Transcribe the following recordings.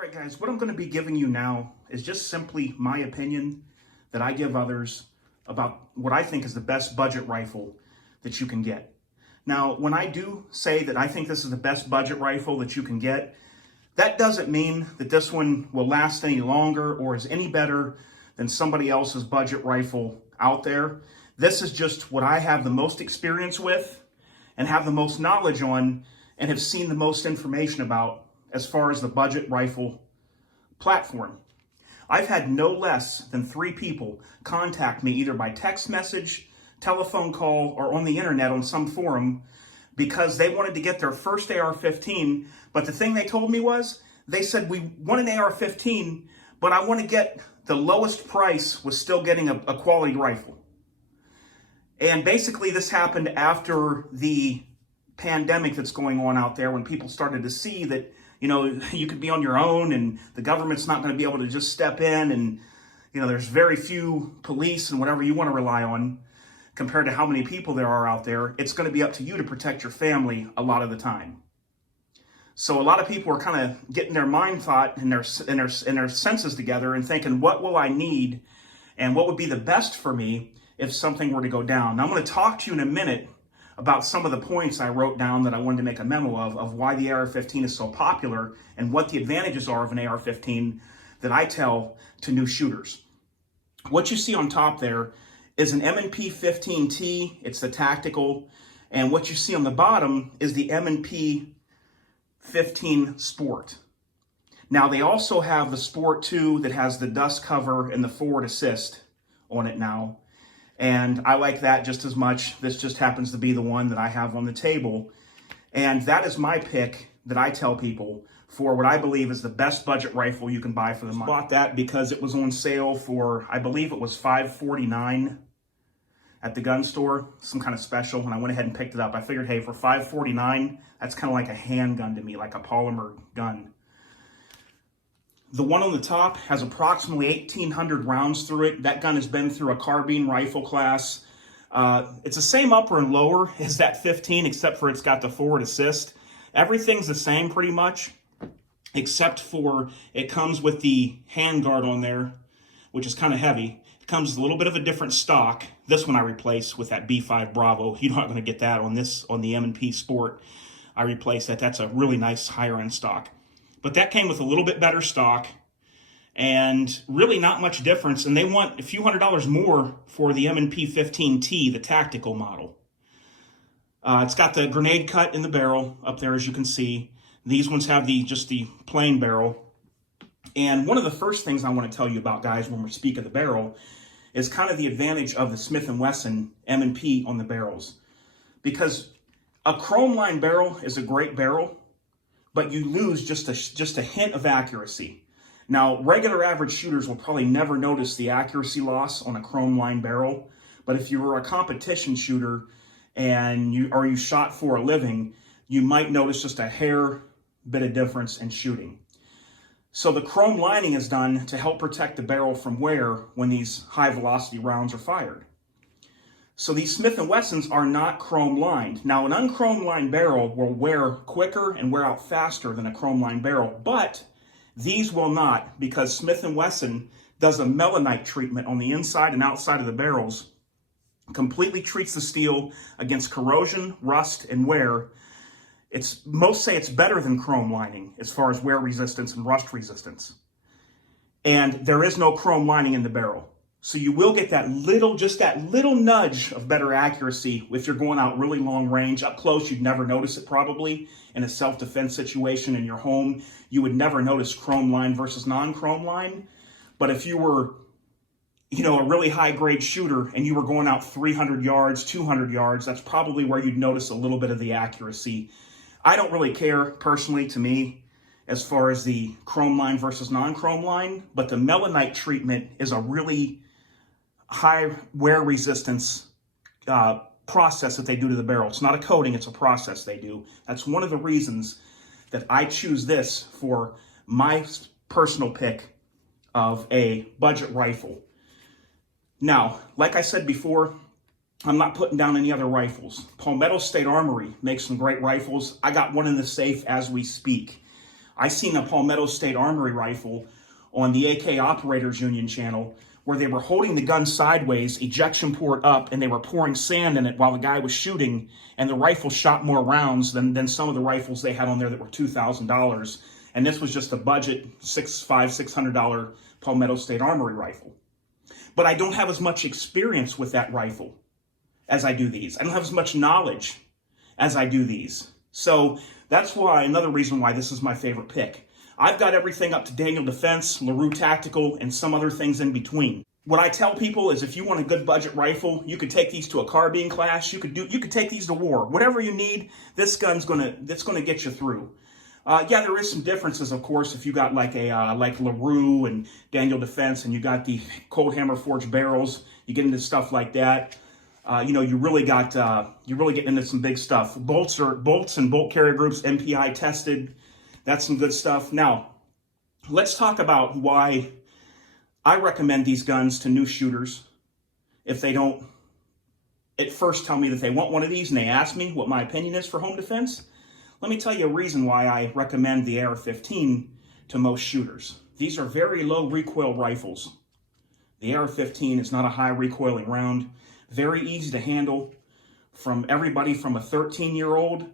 All right, guys, what I'm going to be giving you now is just simply my opinion that I give others about what I think is the best budget rifle that you can get. Now, when I do say that I think this is the best budget rifle that you can get, that doesn't mean that this one will last any longer or is any better than somebody else's budget rifle out there. This is just what I have the most experience with and have the most knowledge on and have seen the most information about as far as the budget rifle platform. I've had no less than 3 people contact me either by text message, telephone call, or on the internet on some forum because they wanted to get their first AR-15, but the thing they told me was, they said, we want an AR-15, but I want to get the lowest price was still getting a quality rifle. And basically this happened after the pandemic that's going on out there, when people started to see that, you know, you could be on your own and the government's not going to be able to just step in, and, you know, there's very few police and whatever you want to rely on compared to how many people there are out there. It's going to be up to you to protect your family a lot of the time. So a lot of people are kind of getting their mind thought and their senses together and thinking, what will I need and what would be the best for me if something were to go down? Now, I'm going to talk to you in a minute about some of the points I wrote down that I wanted to make a memo of why the AR-15 is so popular and what the advantages are of an AR-15 that I tell to new shooters. What you see on top there is an M&P 15T. It's the tactical. And what you see on the bottom is the M&P 15 Sport. Now, they also have the Sport 2 that has the dust cover and the forward assist on it now. And I like that just as much. This just happens to be the one that I have on the table. And that is my pick that I tell people for what I believe is the best budget rifle you can buy for the money. I bought that because it was on sale for, I believe it was $549 at the gun store, some kind of special, and I went ahead and picked it up. I figured, hey, for $549, that's kind of like a handgun to me, like a polymer gun. The one on the top has approximately 1,800 rounds through it. That gun has been through a carbine rifle class. It's the same upper and lower as that 15, except for it's got the forward assist. Everything's the same pretty much, except for it comes with the handguard on there, which is kind of heavy. It comes with a little bit of a different stock. This one I replaced with that B5 Bravo. You're not going to get that on the M&P Sport. I replaced that. That's a really nice higher end stock. But that came with a little bit better stock and really not much difference. And they want a few $100s more for the M&P 15T, the tactical model. It's got the grenade cut in the barrel up there, as you can see. These ones have just the plain barrel. And one of the first things I want to tell you about, guys, when we speak of the barrel is kind of the advantage of the Smith & Wesson M&P on the barrels. Because a chrome line barrel is a great barrel, but you lose just a hint of accuracy. Now, regular average shooters will probably never notice the accuracy loss on a chrome line barrel, but if you were a competition shooter and you shot for a living, you might notice just a hair bit of difference in shooting. So the chrome lining is done to help protect the barrel from wear when these high velocity rounds are fired. So these Smith & Wessons are not chrome lined. Now, an unchrome lined barrel will wear quicker and wear out faster than a chrome lined barrel, but these will not, because Smith & Wesson does a melanite treatment on the inside and outside of the barrels, completely treats the steel against corrosion, rust, and wear. Most say it's better than chrome lining as far as wear resistance and rust resistance. And there is no chrome lining in the barrel. So you will get just that little nudge of better accuracy if you're going out really long range. Up close, you'd never notice it probably. In a self-defense situation in your home, you would never notice chrome line versus non-chrome line. But if you were, you know, a really high-grade shooter and you were going out 300 yards, 200 yards, that's probably where you'd notice a little bit of the accuracy. I don't really care, personally, to me, as far as the chrome line versus non-chrome line, but the melanite treatment is a really high wear resistance process that they do to the barrel. It's not a coating, it's a process they do. That's one of the reasons that I choose this for my personal pick of a budget rifle. Now, like I said before, I'm not putting down any other rifles. Palmetto State Armory makes some great rifles. I got one in the safe as we speak. I seen a Palmetto State Armory rifle on the AK Operators Union channel where they were holding the gun sideways, ejection port up, and they were pouring sand in it while the guy was shooting, and the rifle shot more rounds than some of the rifles they had on there that were $2,000. And this was just a budget $600 Palmetto State Armory rifle. But I don't have as much experience with that rifle as I do these. I don't have as much knowledge as I do these. So that's why, another reason why this is my favorite pick. I've got everything up to Daniel Defense, LaRue Tactical, and some other things in between. What I tell people is if you want a good budget rifle, you could take these to a carbine class. You could take these to war. Whatever you need, this gun's gonna get you through. Yeah, there is some differences, of course, if you got like LaRue and Daniel Defense, and you got the cold hammer forged barrels. You get into stuff like that. You really get into some big stuff. Bolts and bolt carrier groups, MPI tested. That's some good stuff. Now, let's talk about why I recommend these guns to new shooters if they don't at first tell me that they want one of these and they ask me what my opinion is for home defense. Let me tell you a reason why I recommend the AR-15 to most shooters. These are very low recoil rifles. The AR-15 is not a high recoiling round. Very easy to handle from everybody from a 13-year-old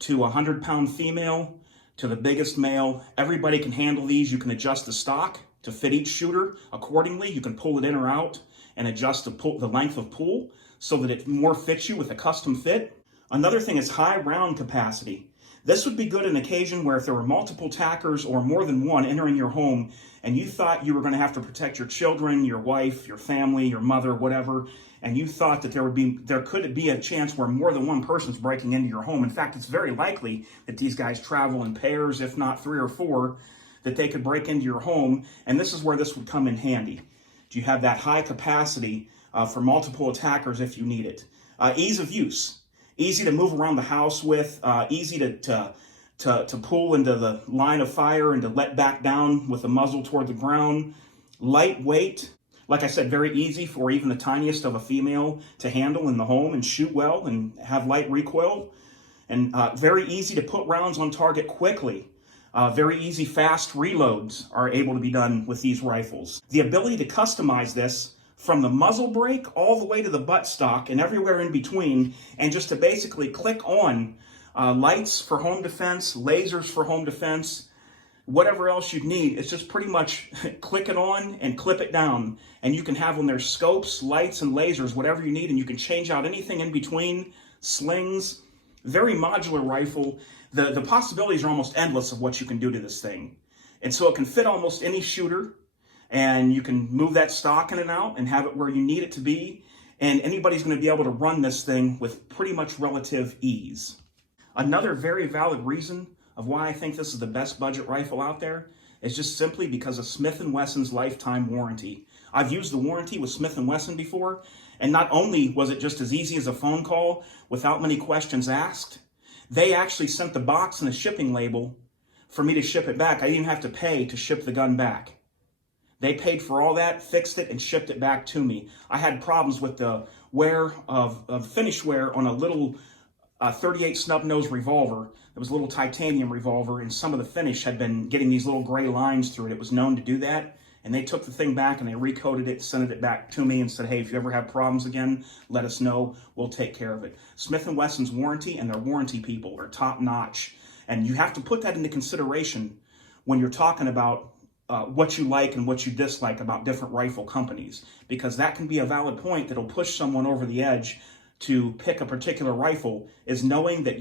to a 100-pound female to the biggest male. Everybody can handle these. You can adjust the stock to fit each shooter accordingly. You can pull it in or out and adjust the length of pull so that it more fits you with a custom fit. Another thing is high round capacity. This would be good in an occasion where if there were multiple tackers or more than one entering your home and you thought you were going to have to protect your children, your wife, your family, your mother, whatever, and you thought that there could be a chance where more than one person's breaking into your home. In fact, it's very likely that these guys travel in pairs, if not 3 or 4, that they could break into your home, and this is where this would come in handy. Do you have that high capacity for multiple attackers if you need it? Ease of use. Easy to move around the house with, easy to pull into the line of fire and to let back down with the muzzle toward the ground. Lightweight. Like I said, very easy for even the tiniest of a female to handle in the home and shoot well and have light recoil. And very easy to put rounds on target quickly. Very easy, fast reloads are able to be done with these rifles. The ability to customize this from the muzzle brake all the way to the buttstock and everywhere in between, and just to basically click on lights for home defense, lasers for home defense, whatever else you need. It's just pretty much click it on and clip it down, and you can have on there scopes, lights, and lasers, whatever you need, and you can change out anything in between, slings. Very modular rifle. The possibilities are almost endless of what you can do to this thing. And so it can fit almost any shooter, and you can move that stock in and out and have it where you need it to be, and anybody's going to be able to run this thing with pretty much relative ease. Another very valid reason of why I think this is the best budget rifle out there is just simply because of Smith & Wesson's lifetime warranty. I've used the warranty with Smith & Wesson before, and not only was it just as easy as a phone call without many questions asked, they actually sent the box and a shipping label for me to ship it back. I didn't have to pay to ship the gun back. They paid for all that, fixed it, and shipped it back to me. I had problems with the wear of finish wear on a little 38 snub nose revolver. It was a little titanium revolver, and some of the finish had been getting these little gray lines through it. It was known to do that, and they took the thing back and they recoated it, sent it back to me, and said, hey, if you ever have problems again, let us know. We'll take care of it. Smith & Wesson's warranty and their warranty people are top notch, and you have to put that into consideration when you're talking about what you like and what you dislike about different rifle companies, because that can be a valid point that'll push someone over the edge to pick a particular rifle, is knowing that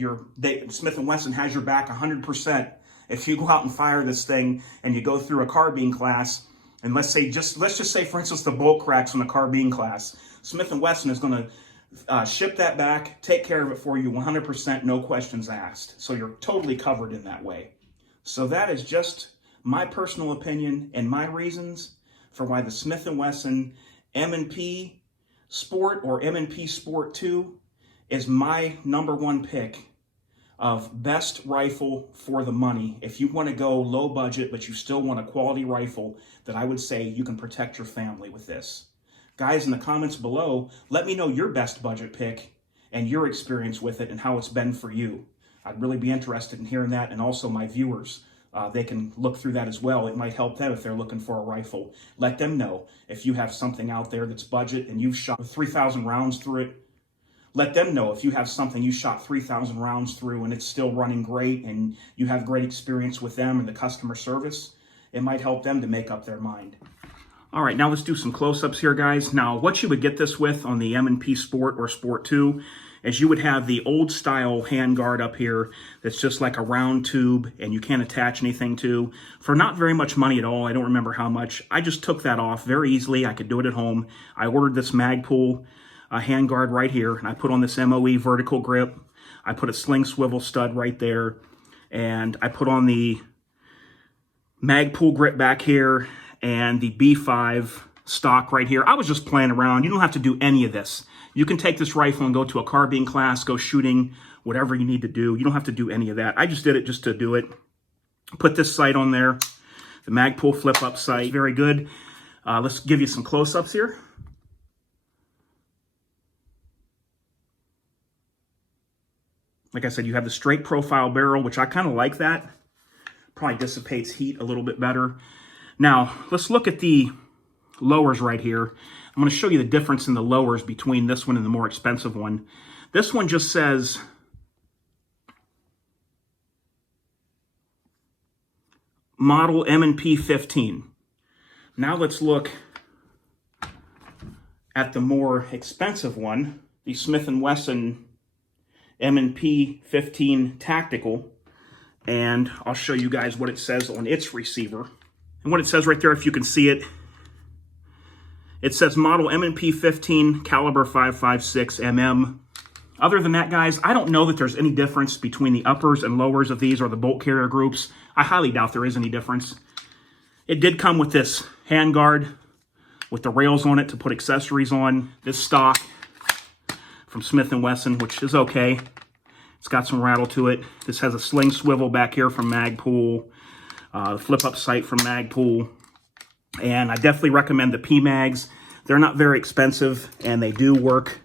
Smith & Wesson has your back 100%. If you go out and fire this thing and you go through a carbine class, and let's just say, for instance, the bolt cracks from the carbine class, Smith & Wesson is going to ship that back, take care of it for you 100%, no questions asked. So you're totally covered in that way. So that is just my personal opinion and my reasons for why the Smith & Wesson M&P Sport or M&P Sport 2 is my #1 pick of best rifle for the money. If you want to go low budget, but you still want a quality rifle, that I would say you can protect your family with this. Guys, in the comments below, let me know your best budget pick and your experience with it and how it's been for you. I'd really be interested in hearing that, and also my viewers. they can look through that as well. It might help them if they're looking for a rifle. Let them know if you have something out there that's budget and you've shot 3,000 rounds through it. Let them know if you have something you shot 3,000 rounds through and it's still running great and you have great experience with them and the customer service. It might help them to make up their mind. All right, now let's do some close-ups here, guys. Now, what you would get this with on the M&P Sport or Sport 2 is you would have the old style handguard up here that's just like a round tube and you can't attach anything to. For not very much money at all, I don't remember how much, I just took that off very easily. I could do it at home. I ordered this Magpul handguard right here, and I put on this MOE vertical grip. I put a sling swivel stud right there, and I put on the Magpul grip back here and the B5 stock right here. I was just playing around. You don't have to do any of this. You can take this rifle and go to a carbine class, go shooting, whatever you need to do. You don't have to do any of that. I just did it just to do it. Put this sight on there, the Magpul flip-up sight. Very good. Let's give you some close-ups here. Like I said, you have the straight profile barrel, which I kind of like that. Probably dissipates heat a little bit better. Now, let's look at the lowers right here. I'm going to show you the difference in the lowers between this one and the more expensive one. This one just says model M&P 15. Now let's look at the more expensive one, the Smith & Wesson M&P 15 Tactical, and I'll show you guys what it says on its receiver. And what it says right there, if you can see it, it says model M&P 15 caliber 5.56 mm. Other than that, guys, I don't know that there's any difference between the uppers and lowers of these or the bolt carrier groups. I highly doubt there is any difference. It did come with this handguard with the rails on it to put accessories on. This stock from Smith & Wesson, which is okay. It's got some rattle to it. This has a sling swivel back here from Magpul, the flip-up sight from Magpul, and I definitely recommend the P-Mags. They're not very expensive, and they do work.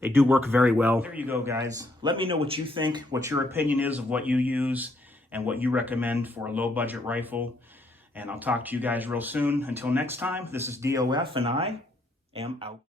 They do work very well. There you go, guys. Let me know what you think, what your opinion is of what you use, and what you recommend for a low-budget rifle. And I'll talk to you guys real soon. Until next time, this is DOF, and I am out.